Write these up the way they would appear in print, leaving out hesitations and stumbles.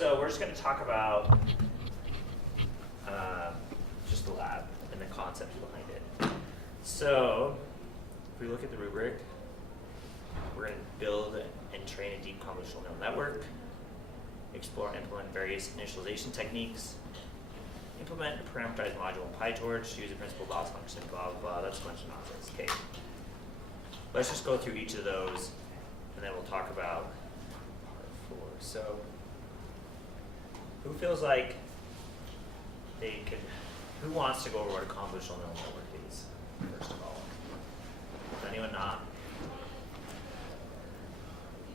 So we're just going to talk about just the lab and the concepts behind it. So if we look at the rubric, we're going to build and train a deep convolutional neural network, explore and implement various initialization techniques, implement a parameterized module in PyTorch, use a principal loss function, blah, blah, blah. That's a bunch of nonsense. Okay. Let's just go through each of those, and then we'll talk about part 4. So who feels like they could, who wants to go over what a convolutional neural network is, first of all? Does anyone not?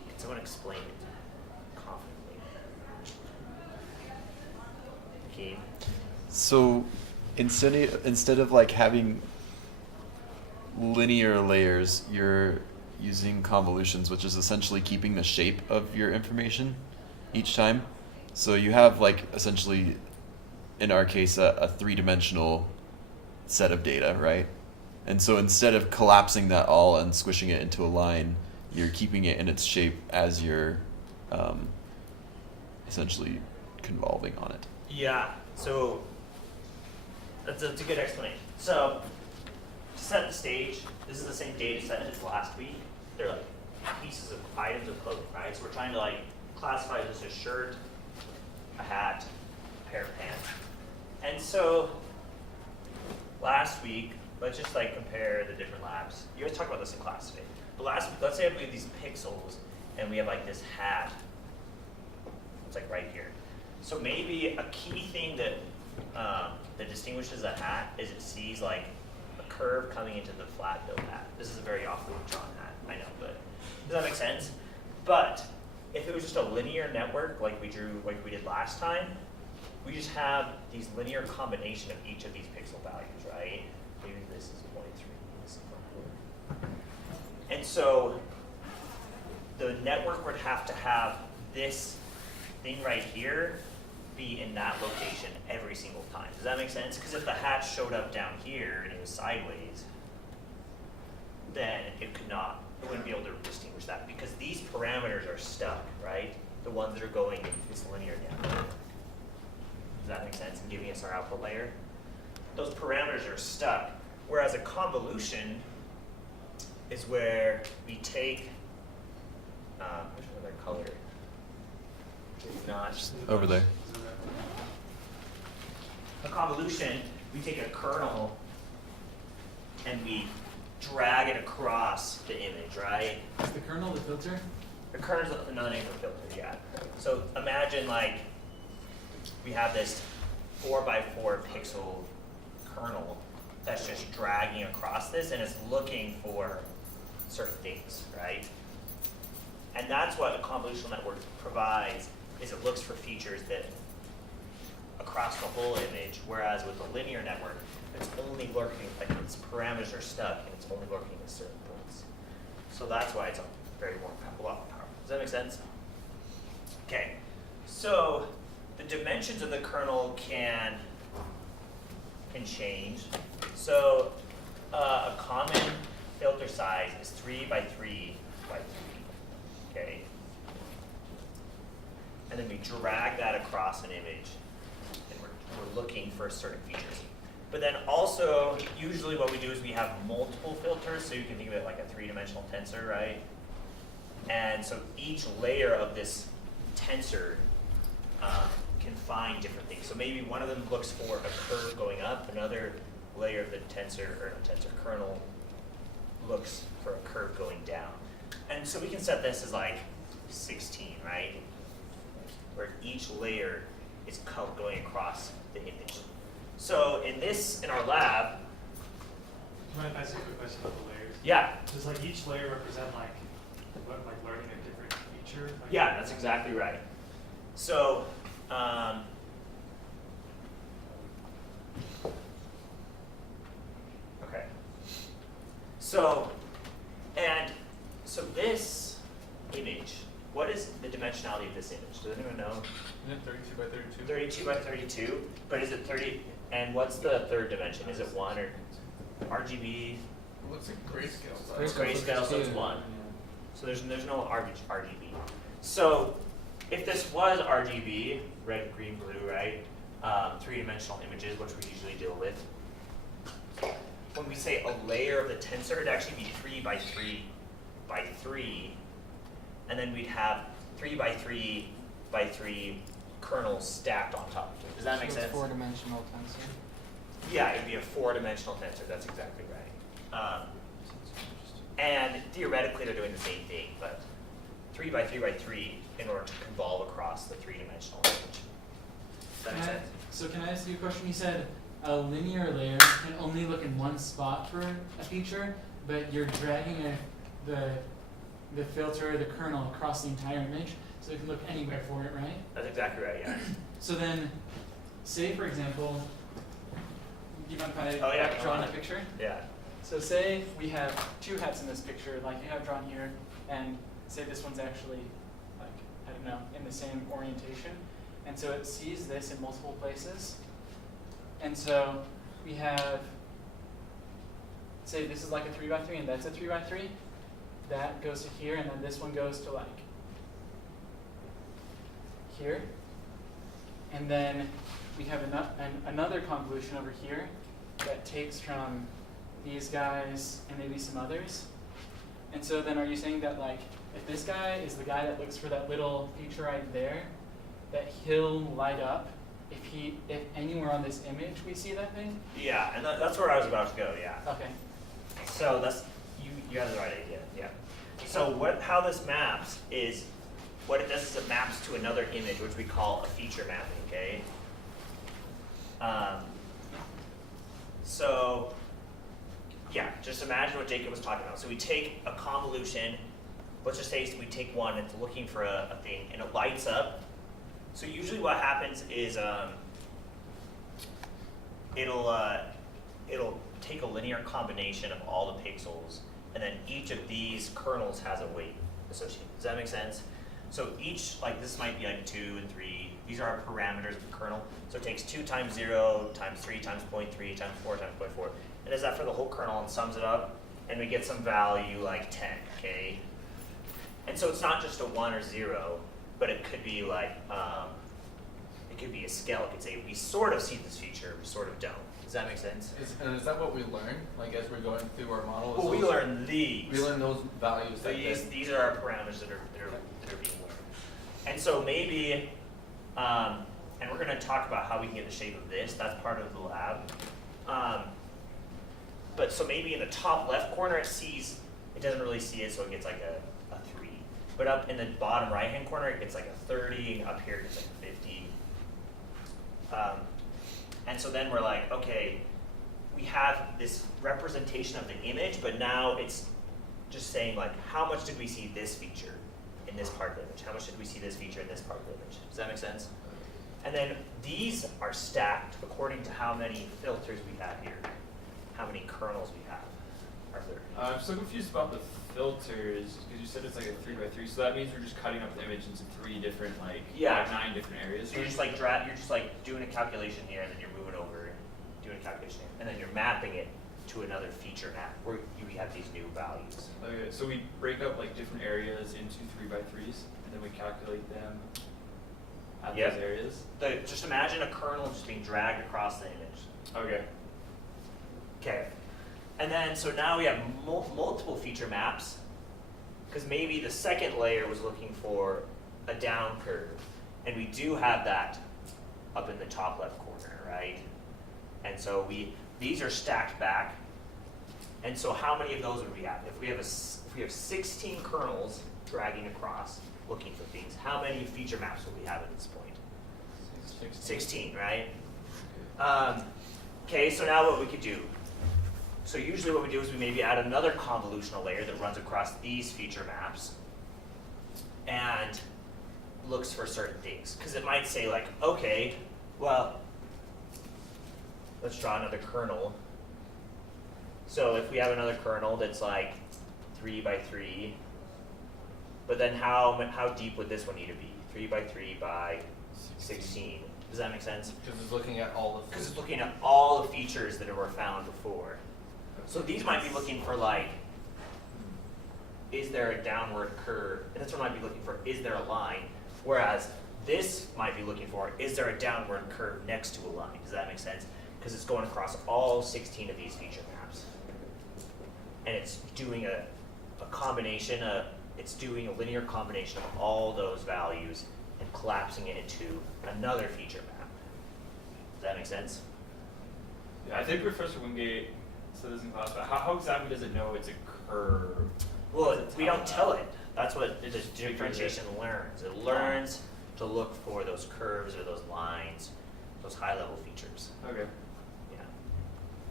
Can someone explain it confidently? Keem? So instead of like having linear layers, you're using convolutions, which is essentially keeping the shape of your information each time. So you have like essentially, in our case, a three-dimensional set of data, right? And so instead of collapsing that all and squishing it into a line, you're keeping it in its shape as you're essentially convolving on it. Yeah, so that's a good explanation. So to set the stage, this is the same data set as last week. They're like pieces of items of clothing, right? So we're trying to like classify this as a shirt, a hat, a pair of pants. And so last week, let's just like compare the different labs. You guys talked about this in class today. But last week, let's say we have these pixels and we have like this hat. It's like right here. So maybe a key thing that that distinguishes a hat is it sees like a curve coming into the flat build hat. This is a very often drawn hat, I know, but does that make sense? But if it was just a linear network like we did last time, we just have these linear combination of each of these pixel values, right? Maybe this is 23, this is 4. And so the network would have to have this thing right here be in that location every single time. Does that make sense? Because if the hat showed up down here and it was sideways, then it wouldn't be able to distinguish that because these parameters are stuck, right? The ones that are going in this linear network. Does that make sense? And giving us our output layer. Those parameters are stuck. Whereas a convolution is where we take, which other color? It's not Over there. a convolution, we take a kernel and we drag it across the image, right? Is the kernel the filter? The kernel is another name for filter, yeah. So imagine like we have this 4x4 pixel kernel that's just dragging across this and it's looking for certain things, right? And that's what a convolutional network provides, is it looks for features that across the whole image, whereas with a linear network, it's only lurking, like its parameters are stuck and it's only lurking at certain points. So that's why it's a lot more powerful. Does that make sense? Okay, so the dimensions of the kernel can change. So a common filter size is 3 by 3 by 3, okay? And then we drag that across an image, and we're looking for certain features. But then also, usually what we do is we have multiple filters, so you can think of it like a 3-dimensional tensor, right? And so each layer of this tensor can find different things. So maybe one of them looks for a curve going up, another layer of the tensor kernel looks for a curve going down. And so we can set this as like 16, right? Where each layer is going across the image. So in our lab, Do you mind if I ask a quick question about the layers? yeah, Does like each layer represent like learning a different feature? Like, yeah, that's exactly right. So, okay. So this image, what is the dimensionality of this image? Does anyone know? Isn't it 32 by 32? 32 by 32, but is it 30? And what's the third dimension? Is it 1 or RGB? It looks like grayscale. It's grayscale, so it's 1. So there's no RGB. So if this was RGB, red, green, blue, right? Three-dimensional images, which we usually deal with. When we say a layer of the tensor, it'd actually be 3 by 3 by 3, and then we'd have 3 by 3 by 3 kernels stacked on top of it. Does that make So sense? it's 4-dimensional tensor. Yeah, it'd be a 4-dimensional tensor. That's exactly right. And theoretically, they're doing the same thing, but 3 by 3 by 3 in order to convolve across the 3-dimensional image. Does that make sense? So can I ask you a question? You said a linear layer can only look in one spot for a feature, but you're dragging the filter, the kernel across the entire image, so it can look anywhere for it, right? That's exactly right, yeah. So then, say for example, do you mind if I Oh, yeah, draw come in on. a picture? Yeah. So say we have two hats in this picture, like you have drawn here, and say this one's actually, like, I don't know, in the same orientation. And so it sees this in multiple places. And so we have, say this is like a 3 by 3 and that's a 3 by 3. That goes to here, and then this one goes to like here. And then we have another convolution over here that takes from these guys and maybe some others. And so then are you saying that like if this guy is the guy that looks for that little feature right there, that he'll light up if anywhere on this image we see that thing? Yeah, and that's where I was about to go, yeah. Okay. So that's, you have the right idea, yeah. So how this maps is, what it does is it maps to another image, which we call a feature mapping, okay? So, yeah, just imagine what Jacob was talking about. So we take a convolution, let's just say we take one, it's looking for a thing, and it lights up. So usually what happens is it'll take a linear combination of all the pixels, and then each of these kernels has a weight associated. Does that make sense? So each, like this might be like 2 and 3. These are our parameters of the kernel. So it takes 2 times 0 times 3 times 0.3 times 4 times 0.4, and does that for the whole kernel and sums it up, and we get some value like 10, okay? And so it's not just a 1 or 0, but it could be like, it could be a scale. It could say, we sort of see this feature, we sort of don't. Does that make sense? And is that what we learn, like as we're going through our model? Well, we learn these. We learn those values. These are our parameters that are being learned. And so maybe, and we're going to talk about how we can get the shape of this. That's part of the lab. But so maybe in the top left corner it doesn't really see it, so it gets like a 3. But up in the bottom right hand corner it gets like a 30, and up here it gets like a 50. And so then we're like, okay, we have this representation of the image, but now it's just saying like, how much did we see this feature in this part of the image? How much did we see this feature in this part of the image? Does that make sense? And then these are stacked according to how many filters we have here, how many kernels we have. I'm so confused about the filters, because you said it's like a 3 by 3, so that means we're just cutting up the image into 3 different, like, Yeah. like 9 different areas. So you're just like doing a calculation here, and then you're moving over, doing a calculation here, and then you're mapping it to another feature map where you have these new values. Okay, so we break up like different areas into 3 by 3s, and then we calculate them at Yep. those areas. Just imagine a kernel just being dragged across the image. Okay. Okay. And then, so now we have multiple feature maps, because maybe the second layer was looking for a down curve, and we do have that up in the top left corner, right? And so these are stacked back, and so how many of those would we have? If we have 16 kernels dragging across, looking for things, how many feature maps would we have at this point? 16, right? Okay, so now what we could do. So usually what we do is we maybe add another convolutional layer that runs across these feature maps and looks for certain things. Because it might say like, okay, well, let's draw another kernel. So if we have another kernel that's like 3 by 3, but then how deep would this one need to be? 3 by 3 by 16. Does that make sense? Because it's looking at all of. Because it's looking at all the features that were found before. So these might be looking for like, is there a downward curve? And this one might be looking for, is there a line? Whereas this might be looking for, is there a downward curve next to a line? Does that make sense? Because it's going across all 16 of these feature maps. And it's doing a combination, it's doing a linear combination of all those values and collapsing it into another feature map. Does that make sense? Yeah, I think Professor Wingate said this in class, but how exactly does it know it's a curve? Well, we don't tell it. That's what the differentiation learns. It learns to look for those curves or those lines, those high-level features. Okay. Yeah,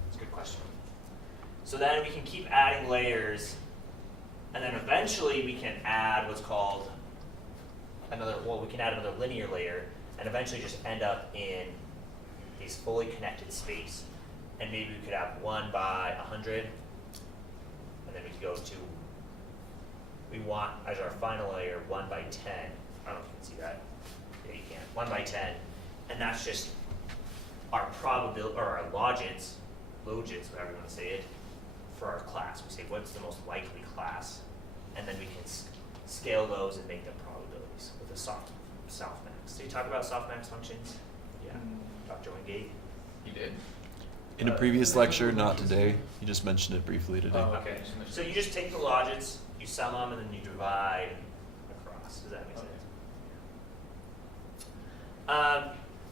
it's a good question. So then we can keep adding layers, and then eventually we can add what's called we can add another linear layer, and eventually just end up in these fully connected space. And maybe we could have 1 by 100, and then we could go to, we want as our final layer 1 by 10. I don't know if you can see that. Yeah, you can. 1 by 10, and that's just our probability, or our logits, whatever you want to say it, for our class. We say what's the most likely class, and then we can scale those and make them probabilities with a softmax. Did you talk about softmax functions? Yeah, Dr. Wingate. You did? In a previous lecture, not today. You just mentioned it briefly today. Oh, Okay, so you just take the logits, you sum them, and then you divide across. Does that make sense?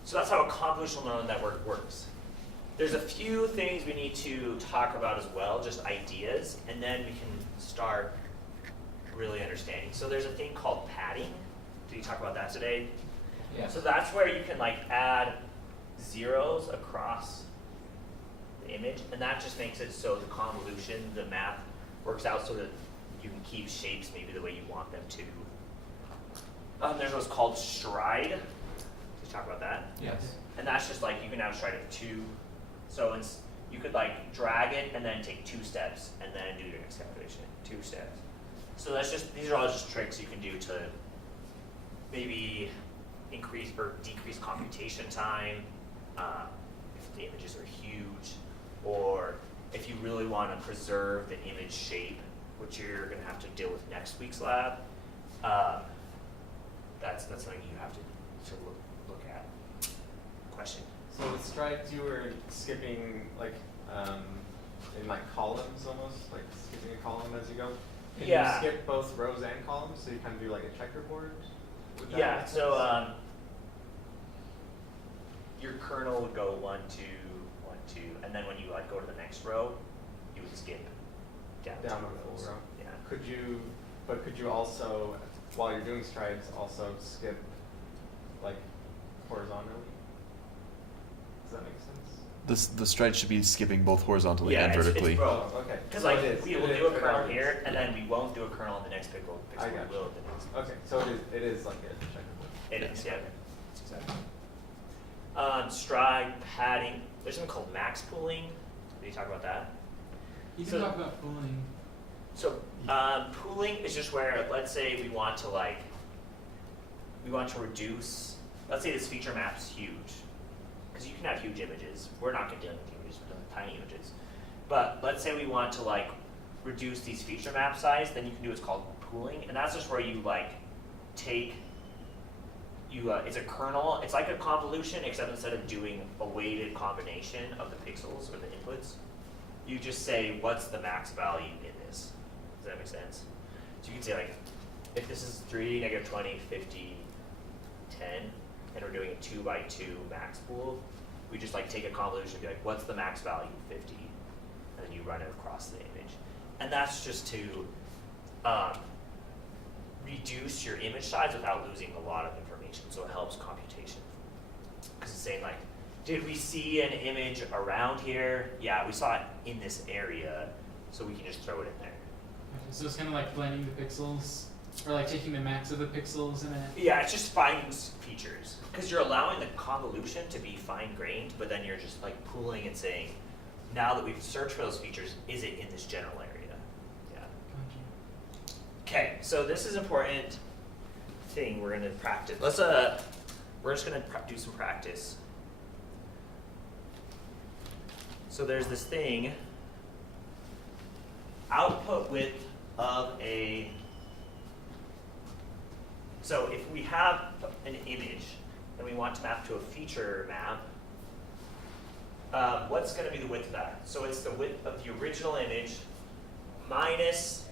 So that's how a convolutional neural network works. There's a few things we need to talk about as well, just ideas, and then we can start really understanding. So there's a thing called padding. Did you talk about that today? Yeah. So that's where you can like add zeros across the image, and that just makes it so the convolution, the math, works out so that you can keep shapes maybe the way you want them to. There's what's called stride. Did you talk about that? Yes. And that's just like you can have a stride of 2. So you could like drag it and then take 2 steps and then do your next calculation. 2 steps. So that's just, these are all just tricks you can do to maybe increase or decrease computation time if the images are huge, or if you really want to preserve the image shape, which you're going to have to deal with next week's lab. That's something you have to look at. Question. So with strides, you were skipping like in like columns almost, like skipping a column as you go. Can Yeah. you skip both rows and columns, so you kind of do like a checkerboard? Would that Yeah, make sense? so your kernel would go 1, 2, 1, 2, and then when you like go to the next row, you would skip down Down 2 a full rows. row. Yeah. Could you also, while you're doing strides, also skip like horizontally? Does that make sense? The stride should be skipping both horizontally Yeah, and it's vertically. both. Okay. Because So like it is. we It will is do a for kernel that here, reason. and then we won't do a kernel in the next pixel. I We got will in the next. Okay, so it is like a checkerboard. It is, yeah. That's exactly. Stride, padding. There's something called max pooling. Did you talk about that? You can So- talk about pooling. So pooling is just where, let's say we want to reduce, let's say this feature map's huge, because you can have huge images. We're not going to deal with images, we're dealing with tiny images. But let's say we want to like reduce these feature map size, then you can do what's called pooling, and that's just where you like take, it's a kernel, it's like a convolution, except instead of doing a weighted combination of the pixels or the inputs, you just say what's the max value in this. Does that make sense? So you can say like, if this is 3, negative 20, 50, 10, and we're doing a 2 by 2 max pool, we just like take a convolution and be like, what's the max value, 50, and then you run it across the image. And that's just to reduce your image size without losing a lot of information, so it helps computation. Because it's saying like, did we see an image around here? Yeah, we saw it in this area, so we can just throw it in there. Okay, so it's kind of like blending the pixels, or like taking the max of the pixels in it. Yeah, it's just finding features. Because you're allowing the convolution to be fine-grained, but then you're just like pooling and saying, now that we've searched for those features, is it in this general area? Yeah. Gotcha. Okay, so this is an important thing we're going to practice. We're just going to do some practice. So there's this thing, output width of a So if we have an image and we want to map to a feature map, what's going to be the width of that? So it's the width of the original image minus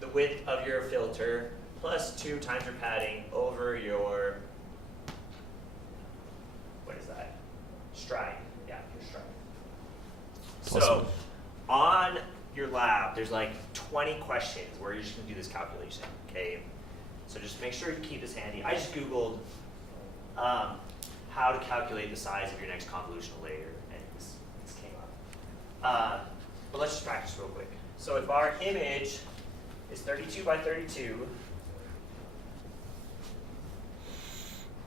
the width of your filter plus 2 times your padding over your, what is that? Stride. Yeah, your stride. Plus So one. on your lab, there's like 20 questions where you're just going to do this calculation, okay? So just make sure you keep this handy. I just Googled how to calculate the size of your next convolutional layer, and this came up. But let's just practice real quick. So if our image is 32 by 32,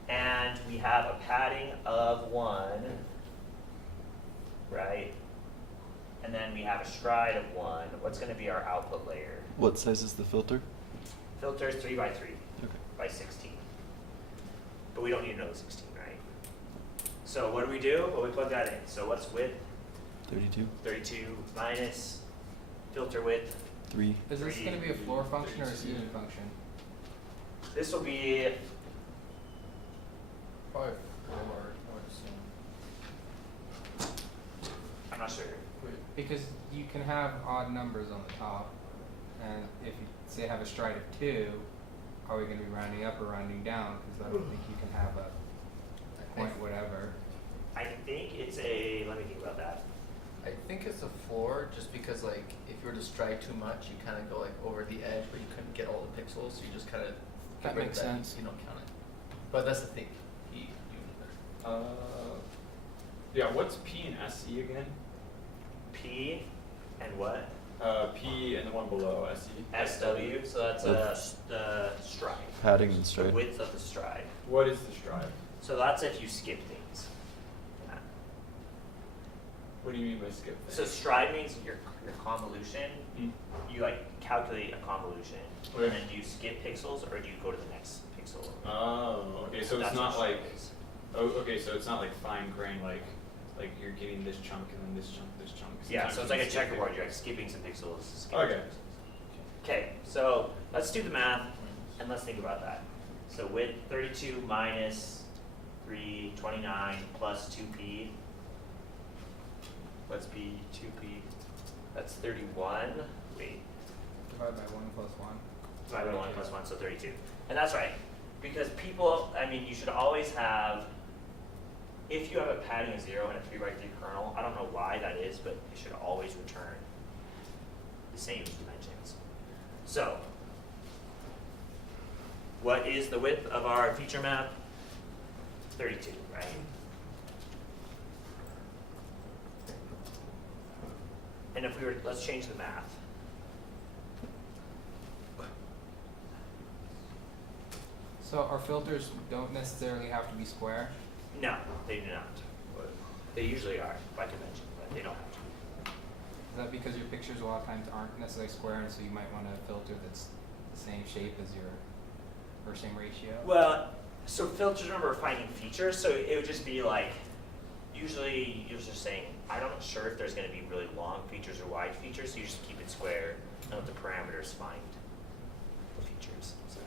and we have a padding of 1, right? And then we have a stride of 1. What's going to be our output layer? What size is the filter? Filter is 3 by 3 Okay. by 16. But we don't need to know the 16, right? So what do we do? Well, we plug that in. So what's width? 32. 32 minus filter width. 3. Is this gonna be a floor function or a ceiling function? This will be, Probably floor, I would assume. I'm not sure. Because you can have odd numbers on the top, and if you say have a stride of 2, are we going to be rounding up or rounding down? Because I don't think you can have a point whatever. I think it's a, let me think about that. I think it's a floor, just because like if you were to stride too much, you kind of go like over the edge, but you couldn't get all the pixels, so you just kind of That makes sense. You don't count it, but that's the thing. Yeah, what's P and SE again? P and what? P and the one below, SE. SW, so that's the stride. Padding and The stride. width of the stride. What is the stride? So that's if you skip things. Yeah. What do you mean by skip So things? stride means your convolution. Hmm. You like calculate a convolution, Okay. and then do you skip pixels or do you go to the next pixel? Oh, okay, so it's That's not what like, stride is. oh, okay, so it's not like fine grain, like you're getting this chunk and then this chunk, this chunk. Yeah, so it's like a Sometimes you skip checkerboard. it. You're like skipping some pixels. Skipping Okay. some pixels. Okay, so let's do the math and let's think about that. So width 32 minus 329 plus 2p. What's p? 2p. That's 31. Wait. Divided by 1 plus 1. Divided by 1 plus 1, so 32. And that's right. Because people, I mean, you should always have, if you have a padding of 0 and a 3 by 3 kernel, I don't know why that is, but it should always return the same dimensions. So, what is the width of our feature map? 32, right? And if we were, let's change the math. So our filters don't necessarily have to be square. No, they do not. They usually are by convention, but they don't have to. Is that because your pictures a lot of times aren't necessarily square, and so you might want a filter that's the same shape as your, or same ratio? Well, so filters, remember, are finding features, so it would just be like, usually you're just saying, I'm not sure if there's going to be really long features or wide features, so you just keep it square and let the parameters find the features. So.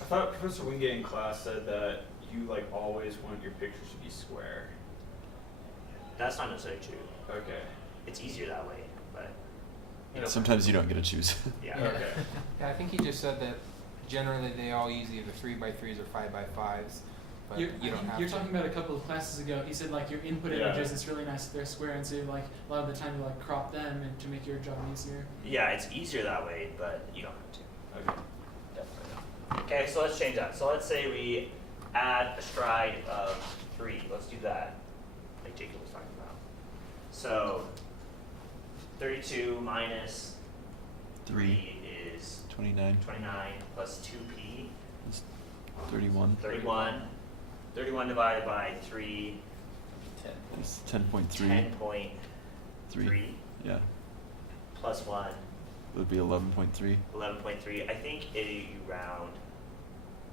I thought Professor Wingate in class said that you like always want your pictures to be square. That's not necessarily true. Okay. It's easier that way, but you know, Sometimes you don't get to choose. yeah. Okay. Yeah, I think he just said that generally they all use either 3x3s or 5x5s, but you don't have You're to. talking about a couple of classes ago. He said like your input Yeah. images, it's really nice if they're square, and so like a lot of the time you like crop them and to make your job easier. Yeah, it's easier that way, but you don't have to. Okay. Definitely not. Okay, so let's change that. So let's say we add a stride of 3. Let's do that, like Jacob was talking about. So 32 minus 3. is 29. 29 plus 2p, It's 31. 31. 31 divided by 3, It's 10.3. 10.3 3. Yeah. plus 1, It would be 11.3. 11.3. I think you round,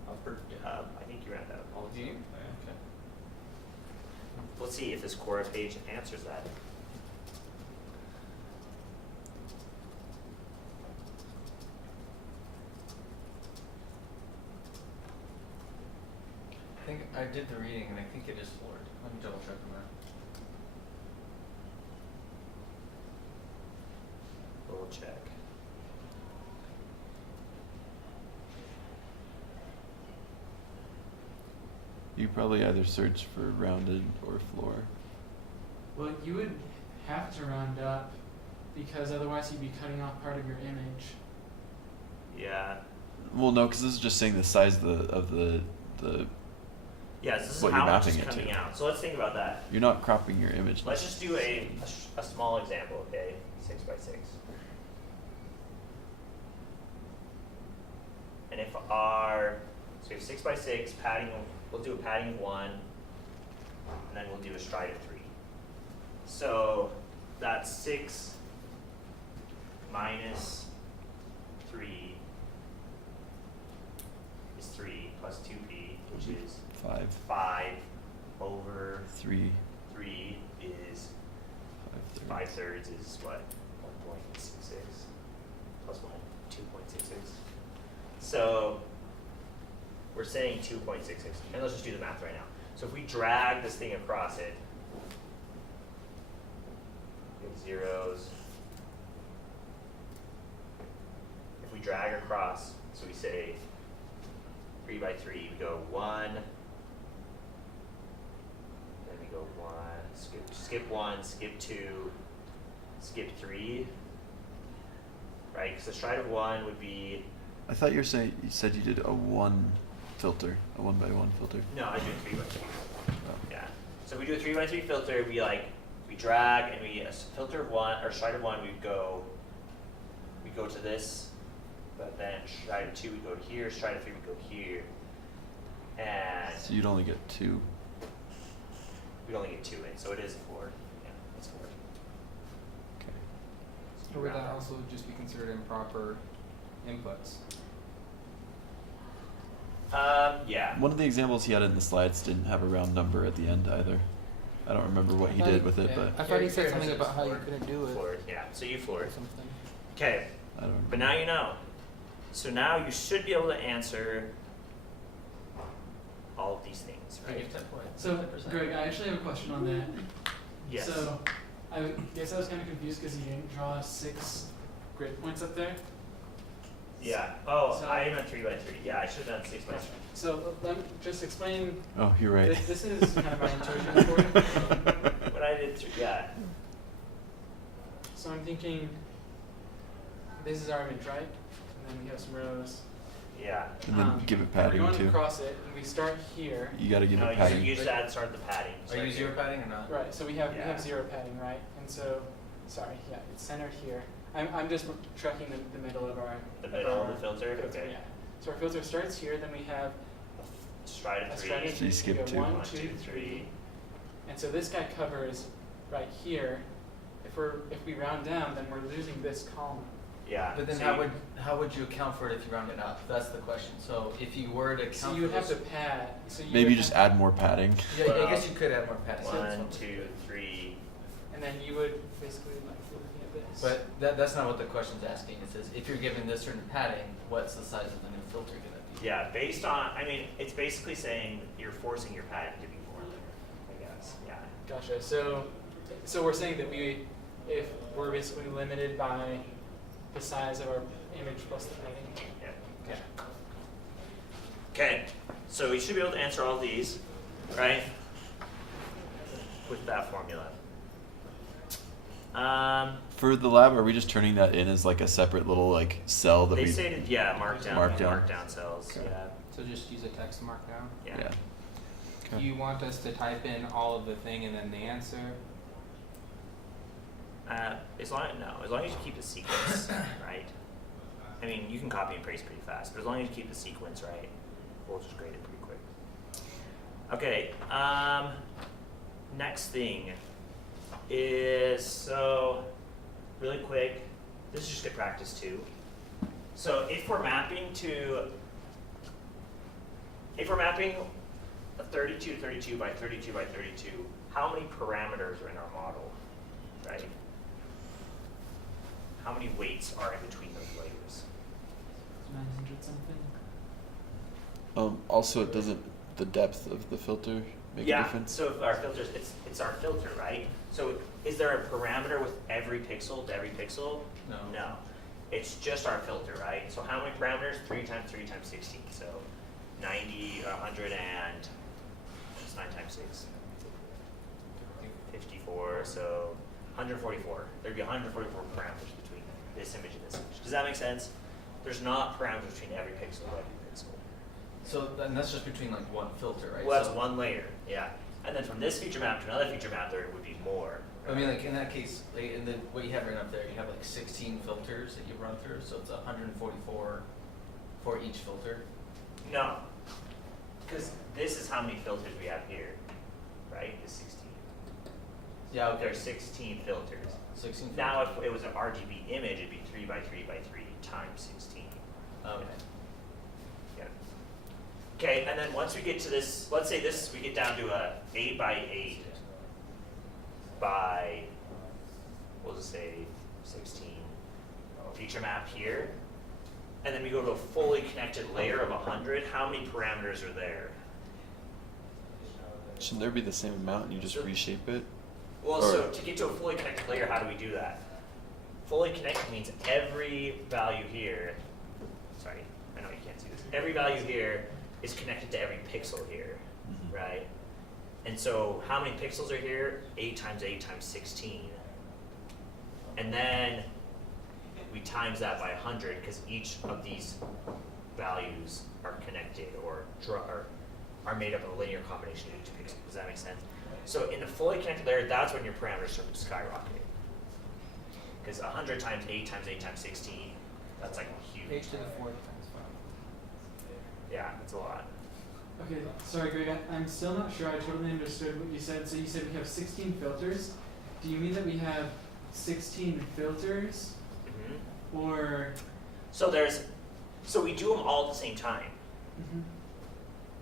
Upper. I think you round out. All the Do you? time. Okay. Let's see if this Quora page answers that. think I did the reading and I think it is floored. Let me double check on that. We'll check. You probably either search for rounded or floor. Well, you would have to round up because otherwise you'd be cutting off part of your image. Yeah. Well, no, because this is just saying the size of the Yes, this is what you're how much mapping is it to. coming out. So let's think about that. You're not cropping your image. Let's just do a small example, okay? 6 by 6. And if our, so we have 6 by 6, padding, we'll do a padding of 1, and then we'll do a stride of 3. So that's 6 minus 3 is 3 plus 2p, which is 5, 5 over 3, 3 is 5 5 thirds is what? 1.66 plus 1, 2.66. So we're saying 2.66. And let's just do the math right now. So if we drag this thing across it, we have zeros. If we drag across, so we say 3 by 3, we go 1. Then we go 1, skip 1, skip 2, skip 3, right? Because the stride of 1 would be, I thought you said you did a 1 filter, a 1 by 1 filter. no, I do a 3 by 3. Oh. Yeah. So we do a 3 by 3 filter, we drag and we, a filter of 1, or stride of 1, we go to this, but then stride of 2, we go to here, stride of 3, we go here. And So you'd only get 2. we'd only get 2 in, so it is a 4. Yeah, it's 4. Okay. Or would that also just be considered improper inputs? Yeah. One of the examples he had in the slides didn't have a round number at the end either. I don't remember what he did with it, I but thought he said Here, something this is about how you floored. couldn't do it Floored, yeah. So you or floored. something. Okay, I don't remember. but now you know. So now you should be able to answer all of these things, I right? give 10 points. So, 10%. Greg, I actually have a question on that. Yes. So, I guess I was kind of confused because you didn't draw 6 grid points up there. Yeah. Oh, So- I meant 3 by 3. Yeah, I should have done 6 by 3. So let me just explain. Oh, you're right. This is kind of my intuition for it. But I did 3. Yeah. So I'm thinking this is our image, right? And then we have some rows. Yeah. And then give it and padding we're going too. across it, and we start here. You gotta give No, it you padding. use that and start the padding. Are Start you here. zero padding or not? Right. So we have Yeah. 0 padding, right? And so, sorry, yeah, it's centered here. I'm just tracking the middle of our The middle of our the filter? Okay. Yeah. So our filter starts here, then we have Stride a of 3. stride of So you 3, skip we go 2. 1, 1, 2, 2, 3. 3. And so this guy covers right here. If we round down, then we're losing this column. Yeah. But then so how would you account for it if you round it up? That's the question. So if you were to account So for you would have to this- pad. So you Maybe would just have- add more padding. Yeah, Well, I guess you could add more padding. 1, 2, 3. And then you would basically like looking at this. But that's not what the question's asking. It says if you're given this certain padding, what's the size of the new filter going to be? Yeah, based on, I mean, it's basically saying you're forcing your padding to be more linear, I guess. Yeah. Gotcha. So we're saying that if we're basically limited by the size of our image plus the padding. Yeah. Okay. Okay, so we should be able to answer all these, right? With that formula. For the lab, are we just turning that in as like a separate little like cell that They we? say to, yeah, markdown Markdown. cells, Okay. yeah, So just use a text markdown? yeah. Yeah. Okay. You want us to type in all of the thing and then the answer? As long as you keep the sequence, right? I mean, you can copy and paste pretty fast, but as long as you keep the sequence right, we'll just grade it pretty quick. Okay, next thing is, so, really quick, this is just good practice too. So if we're mapping a 32 to 32 by 32 by 32, how many parameters are in our model, right? How many weights are in between those layers? 900 something. Also, it doesn't the depth of the filter make a Yeah, difference? so if our filters, it's our filter, right? So is there a parameter with every pixel to every pixel? No. No, it's just our filter, right? So how many parameters? 3 times 3 times 16, so 90, 100 and, what's 9 times 6? 54, so 144. There'd be 144 parameters between this image and this image. Does that make sense? There's not parameters between every pixel and every pixel. So then that's just between like one filter, right? Well, that's So- one layer, yeah. And then from this feature map to another feature map, there would be more. I mean, like in that case, like in the what you have right up there, you have like 16 filters that you run through, so it's 144 for each filter. No, because this is how many filters we have here, right? Is 16. Yeah, okay. There's 16 filters. 16. Now, if it was an RGB image, it'd be 3 by 3 by 3 times 16. Okay. Yeah. Okay, and then once we get to this, let's say this, we get down to a 8 by 8 by, we'll just say 16 feature map here. And then we go to a fully connected layer of 100. How many parameters are there? Shouldn't there be the same amount and you just reshape it? Well, Or- so to get to a fully connected layer, how do we do that? Fully connected means every value here, sorry, I know you can't see this. Every value here is connected to every pixel here, Mhm. right? And so how many pixels are here? 8 times 8 times 16. And then we times that by 100 because each of these values are connected or are made up of a linear combination of each pixel. Does that make sense? So in the fully connected layer, that's when your parameters start skyrocketing. Because 100 times 8 times 8 times 16, that's like huge. 8 to the 4th times 5. Yeah, that's a lot. Okay, sorry Greg, I'm still not sure I totally understood what you said. So you said we have 16 filters. Do you mean that we have 16 filters Hmm. or? So so we do them all at the same time.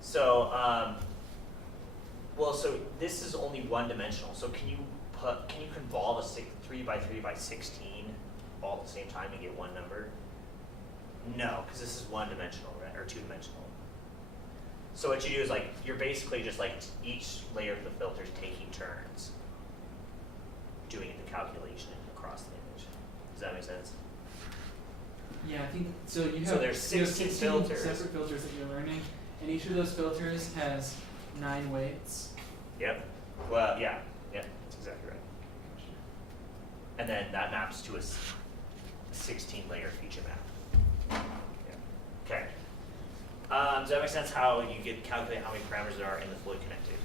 So, so this is only one dimensional. So can you convolve a 3 by 3 by 16 all at the same time and get one number? No, because this is one dimensional, right, or two dimensional. So what you do is like, you're basically just like each layer of the filter is taking turns doing the calculation across the image. Does that make sense? Yeah, I think so. You have So there's you have 16 16 filters. separate filters that you're learning, and each of those filters has 9 weights. Yep. Well, yeah, that's exactly right. And then that maps to a 16-layer feature map. Yeah. Okay. Does that make sense? How you calculate how many parameters there are in the fully connected?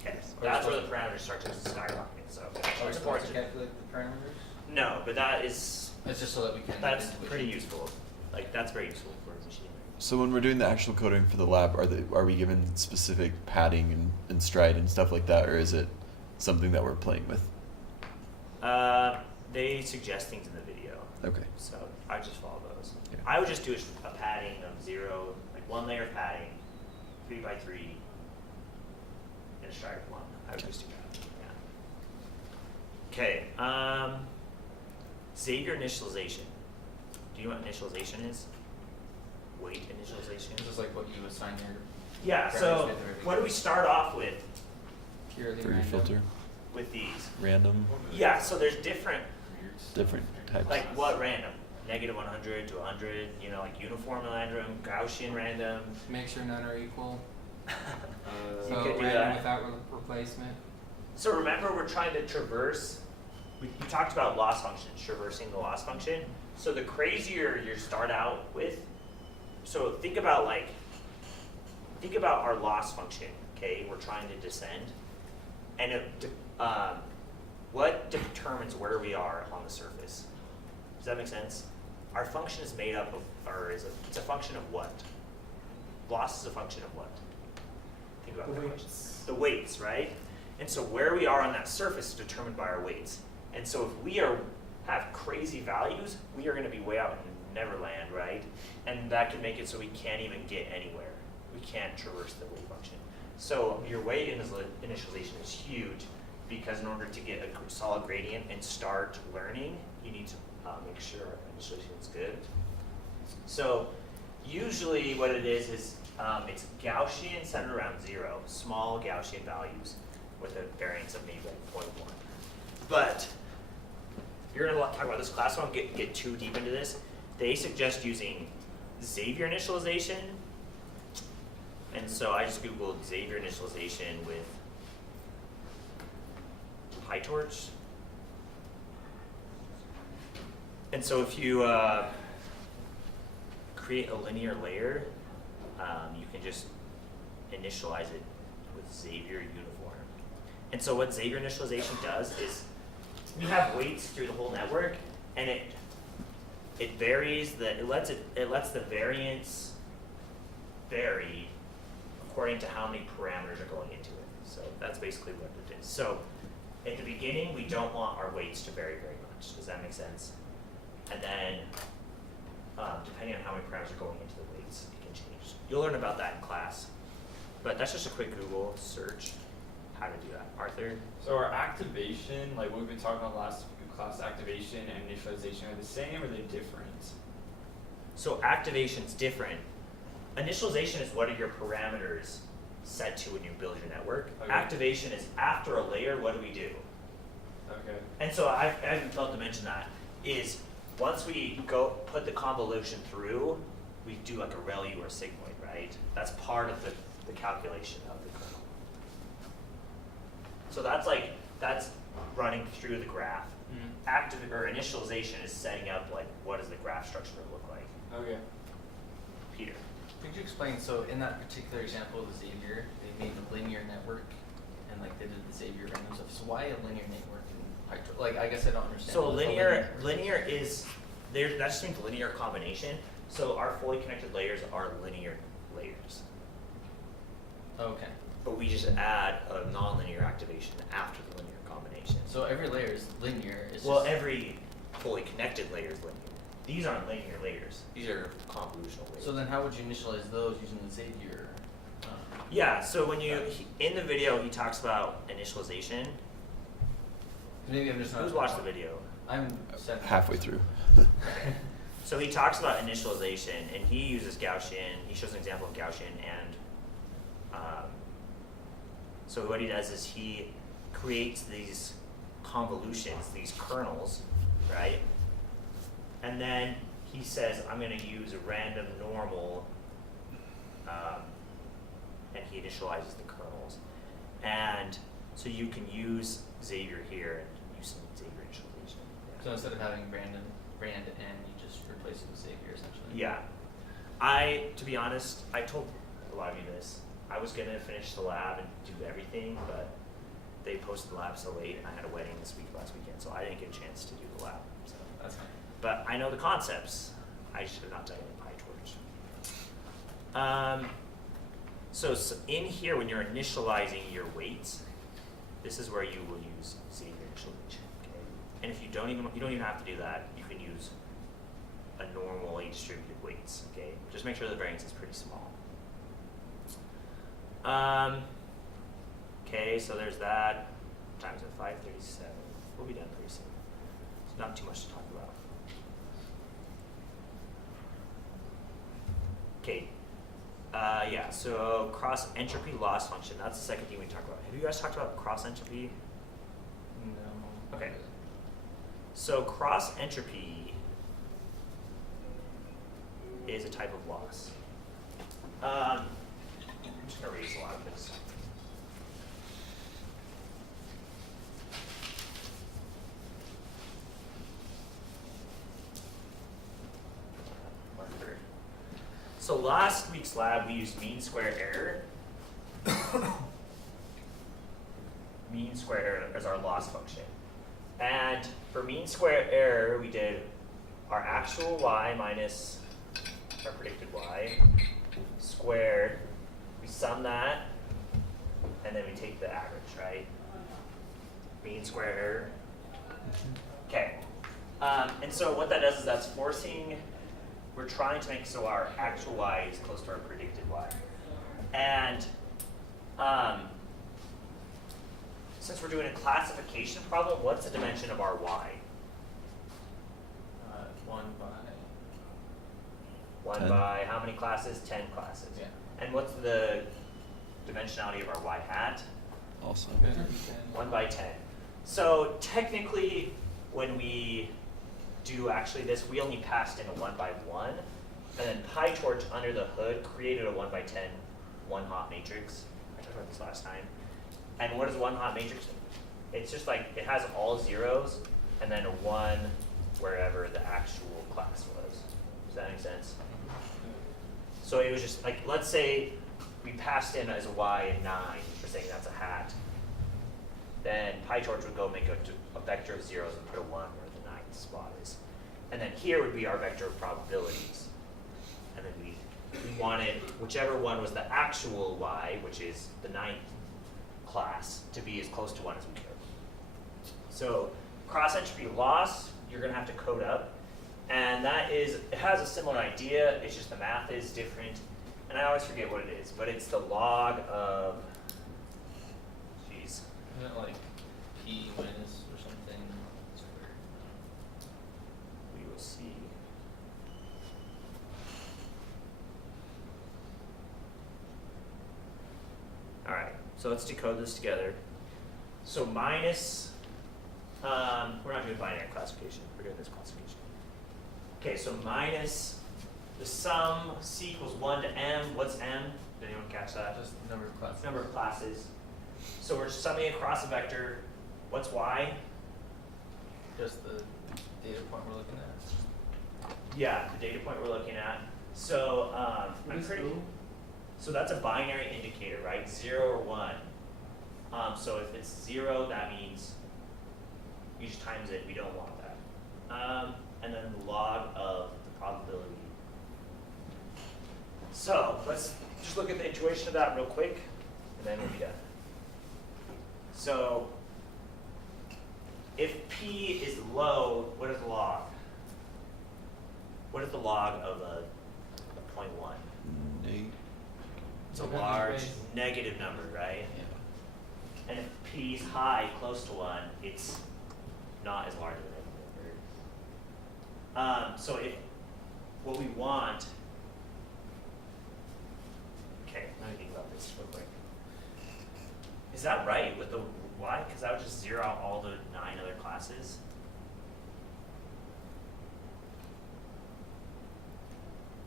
Okay. That's where the parameters start to skyrocket. So Are we it's supposed important. to calculate the parameters? No, but that is It's just so that we can. that's we pretty can- useful. Like that's very useful for machine learning. So when we're doing the actual coding for the lab, are we given specific padding and stride and stuff like that, or is it something that we're playing with? They suggest things in the video. Okay. So I just follow those. Yeah. I would just do a padding of 0, like 1 layer of padding, 3 by 3, and a stride of 1. I would Okay. just do that. Yeah. Okay. Xavier initialization. Do you know what initialization is? Weight initialization. This is like what you assign your. Yeah. parameters So at the very what do we start off with Purely For your random. filter, with these? random, Yeah. So there's different. different types. Like what random? -100 to 100, you know, like uniform random, Gaussian random. Make sure none are equal. You So could do random that. without replacement. So remember, we're trying to traverse, we talked about loss functions, traversing the loss function. So the crazier you start out with, so think about our loss function, okay? We're trying to descend. And what determines where we are on the surface? Does that make sense? Our function is made up of, it's a function of what? Loss is a function of what? Think about The that weights. question. The weights, right? And so where we are on that surface is determined by our weights. And so if we have crazy values, we are going to be way out in Neverland, right? And that can make it so we can't even get anywhere. We can't traverse the weight function. So your weight initialization is huge because in order to get a solid gradient and start learning, you need to make sure initialization is good. So usually what it is it's Gaussian centered around 0, small Gaussian values with a variance of maybe like 0.1. But you're going to talk about this class, so I won't get too deep into this. They suggest using Xavier initialization. And so I just Googled Xavier initialization with PyTorch. And so if you create a linear layer, you can just initialize it with Xavier uniform. And so what Xavier initialization does is we have weights through the whole network, and it varies it lets the variance vary according to how many parameters are going into it. So that's basically what it is. So at the beginning, we don't want our weights to vary very much. Does that make sense? And then depending on how many parameters are going into the weights, it can change. You'll learn about that in class. But that's just a quick Google search how to do that. Arthur? So our activation, like what we've been talking about last class, activation and initialization are the same or are they different? So activation's different. Initialization is what are your parameters set to when you build your network. Okay. Activation is after a layer, what do we do? Okay. And so I haven't felt to mention that, is once we go put the convolution through, we do like a ReLU or sigmoid, right? That's part of the calculation of the kernel. So that's running through the graph. Initialization is setting up like what does the graph structure look like. Okay. Peter. Could you explain, so in that particular example of the Xavier, they made a linear network and like they did the Xavier random stuff. So why a linear network in PyTorch? Like I guess I don't understand. So what a linear is that just means linear combination. So our fully connected layers are linear layers. Okay. But we just add a nonlinear activation after the linear combination. So every layer is linear. It's Well, just, every fully connected layer is linear. These aren't linear layers. These are convolutional layers. so then how would you initialize those using the Xavier? Yeah, so when in the video, he talks about initialization. Maybe I'm just not. Who's watched the video? I'm set. Halfway through. So he talks about initialization, and he uses Gaussian. He shows an example of Gaussian, and so what he does is he creates these convolutions, these kernels, right? And then he says, I'm going to use a random normal, and he initializes the kernels. And so you can use Xavier here and use some Xavier initialization. So instead of having rand n, you just replace it with Xavier essentially. Yeah. To be honest, I told a lot of you this. I was going to finish the lab and do everything, but they posted the lab so late, and I had a wedding last weekend, so I didn't get a chance to do the lab. So. That's fine. But I know the concepts. I should have not done it in PyTorch. So in here, when you're initializing your weights, this is where you will use Xavier initialization. Okay? And if you don't even have to do that. You can use a normally distributed weights. Okay, just make sure the variance is pretty small. Okay, so there's that. Times at 5:37. We'll be done pretty soon. It's not too much to talk about. Okay. Yeah, so cross entropy loss function. That's the second thing we talked about. Have you guys talked about cross entropy? No. Okay. So cross entropy is a type of loss. I'm just going to erase a lot of this. So last week's lab, we used mean square error. Mean square error as our loss function. And for mean square error, we did our actual y minus our predicted y squared. We sum that, and then we take the average, right? Mean square error. Okay. And so what that does is that's forcing, we're trying to make so our actual y is close to our predicted y. And since we're doing a classification problem, what's the dimension of our y? 1 by 1 10. by how many many classes? 10 classes. Yeah. And what's the dimensionality of our y hat? Also. 1 by 10. So technically, when we do actually this, we only passed in a 1 by 1, and then PyTorch under the hood created a 1 by 10 one-hot matrix. I talked about this last time. And what is a one-hot matrix? It's just like, it has all zeros, and then a 1 wherever the actual class was. Does that make sense? So it was just like, let's say we passed in as a y and 9, for saying that's a hat. Then PyTorch would go make a vector of zeros and put a 1 where the 9th spot is. And then here would be our vector of probabilities. And then we wanted whichever one was the actual y, which is the 9th class, to be as close to 1 as we could. So cross entropy loss, you're going to have to code up. And that is, it has a similar idea, it's just the math is different. And I always forget what it is, but it's the log of, geez. Isn't it like P minus or something? We will see. All right, so let's decode this together. So minus, we're not doing binary classification, we're doing this classification. Okay, so minus the sum c equals 1 to m. What's m? Did anyone catch that? Just the number of classes. Number of classes. So we're summing across a vector. What's y? Just the data point we're looking at. Yeah, the data point we're looking at. So What I'm is pretty. O? So that's a binary indicator, right? 0 or 1. So if it's 0, that means you just times it. We don't want that. And then the log of the probability. So let's just look at the intuition of that real quick, and then we'll be done. So if p is low, what is the log? What is the log of a 0.1? It's a large negative number, right? Yeah. And if p is high, close to 1, it's not as large of a negative number. So if what we want, okay, let me think about this real quick. Is that right with the y? Because that would just zero out all the 9 other classes.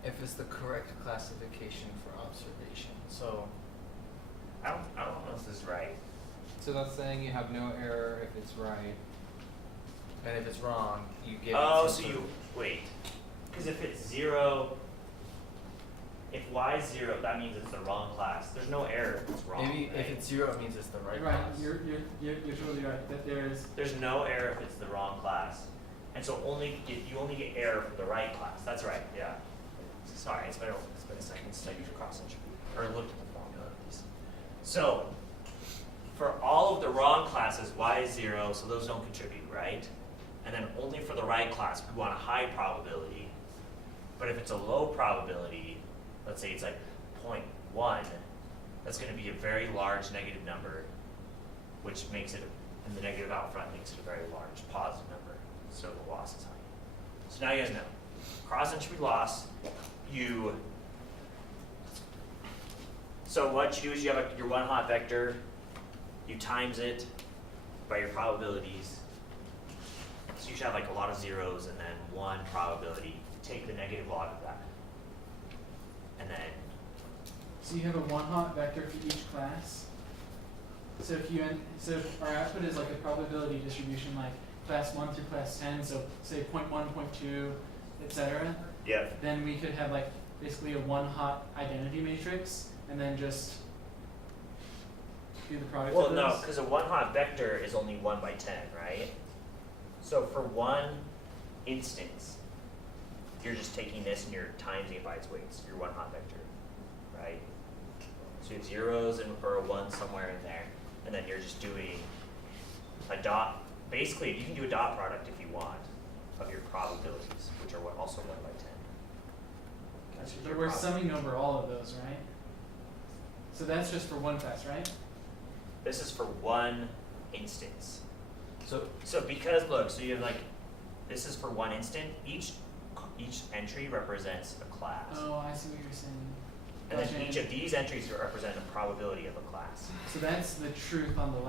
If it's the correct classification for observation. So I don't know if this is right. So that's saying you have no error if it's right. and if it's wrong, you get Oh, some so sort you, of- wait. Because if it's 0, if y is 0, that means it's the wrong class. There's no error if it's wrong. maybe right? if it's 0 it means it's the right Right, class. you're totally right, that there's, There's no error if it's the wrong class. And so you only get error for the right class. That's right, yeah. Sorry, it's been a second since I used cross entropy, or looked at the formula at least. So, for all of the wrong classes, y is 0, so those don't contribute, right? And then only for the right class, we want a high probability. But if it's a low probability, let's say it's like 0.1, that's going to be a very large negative number, which makes it, and the negative out front makes it a very large positive number. So the loss is high. So now you guys know. Cross entropy loss, so what you do is you have your one hot vector, you times it by your probabilities. So you should have like a lot of zeros and then 1 probability. Take the negative log of that. And then, so you have a one-hot vector for each class. So if our output is like a probability distribution, like class 1 through class 10, so say 0.1, 0.2, etc. yeah. Then we could have like basically a one-hot identity matrix, and then just do the product Well, of no, those. because a one hot vector is only 1 by 10, right? So for one instance, you're just taking this and you're timesing it by its weights, your one hot vector, right? So you have zeros or a 1 somewhere in there, and then you're just doing a dot. Basically, you can do a dot product if you want of your probabilities, which are also 1 by 10. That's just But your we're prob- summing over all of those, right? So that's just for one class, right? This is for one instance. So So because, look, so you have like, this is for one instant, each each entry represents a class. Oh, I see what you're saying. And then Gotcha. each of these entries represent a probability of a class. So that's the truth on the left.